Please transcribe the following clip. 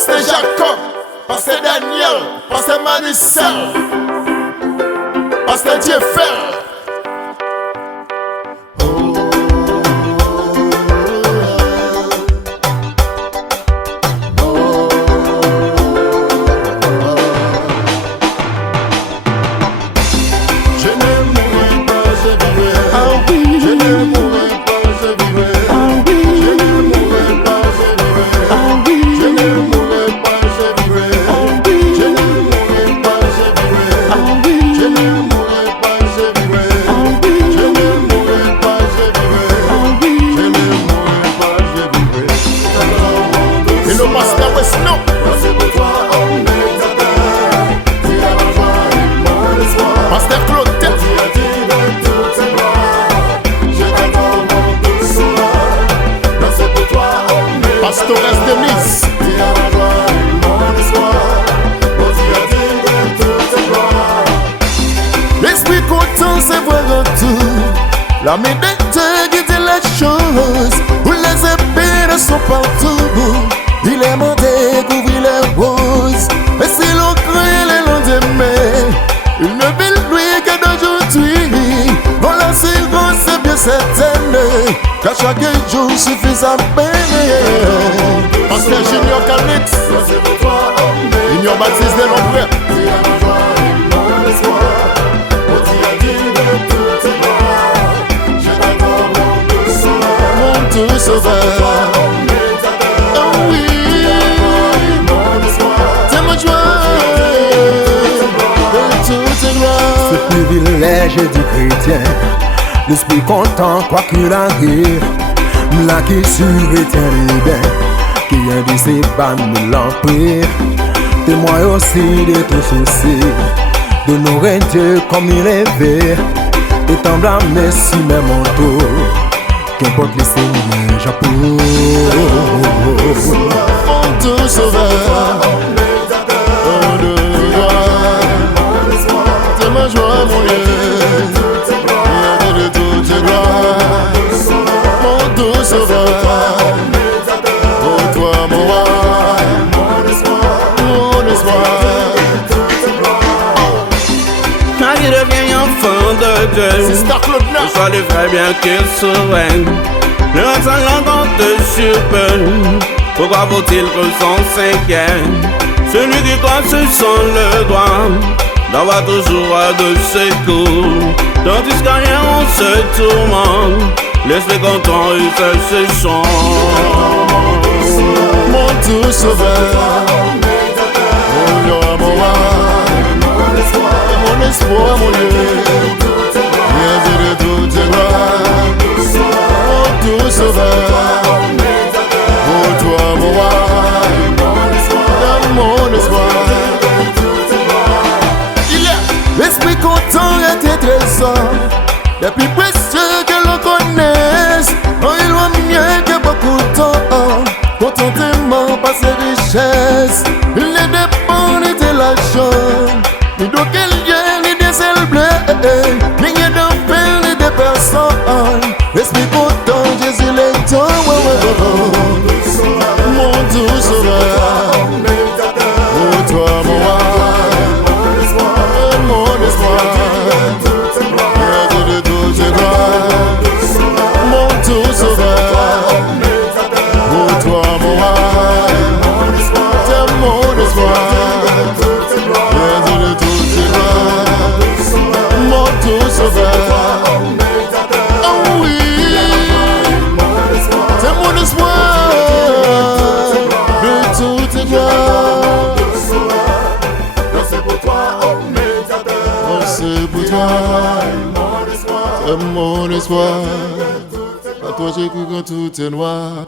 Pasteur Jacob, Pasteur Daniel, Pasteur Manicel, Pasteur Diefel. Pastoresse Denise. L'esprit content, c'est voir en tout. La médecine guide les choses. Où les épines sont partout. Il est monté, couvrir les roses. Mais si l'on craint les lendemains, il ne vit lui que d'aujourd'hui. Dans l'assurance, c'est bien certaine qu'à chaque jour suffit sa peine. Pasteur Junior Calix, Junior Baptiste de l'Ombre. Mon tout sauveur. Oh oui, c'est mon joie. Ce privilège du chrétien, l'esprit content quoi qu'il arrive, là qui surretient les biens, qui indique pas nous l'empire, témoin aussi de tout souci, d'honorer Dieu comme il est fait, et t'en blâmer si même mon tour, qu'importe les seigneurs j'approuve. Mon tout sauveur. Ma joie, mon Dieu, Dieu de toute gloire, mon doux sauveur, oh toi mon roi, mon espoir. Marie devient enfant de Dieu, le choix de frère bien qu'il souveraine, le reste en te surpeine, pourquoi faut-il que son s'inquiète? Celui qui doit se sent le droit d'avoir toujours à de secours, tandis qu'à rien on se tourmente, laisse-les contents et fait ses chants. Mon tout sauveur, mon roi, mon roi, mon espoir, mon Dieu, Dieu de toute gloire, mon tout sauveur, oh toi mon roi, mon espoir. L'esprit content et tes trésors, les plus précieux que l'on connaisse. Oh, il vaut mieux que beaucoup de temps. Contentement par ses richesses, il ne dépend ni de l'argent, ni d'auquel lien, ni des ailes bleues, ni d'enfer, ni de personne. L'esprit content, Jésus l'est ton. Mon doux sauveur, oh toi mon roi. C'est mon espoir, à toi j'ai cru quand tout est noir.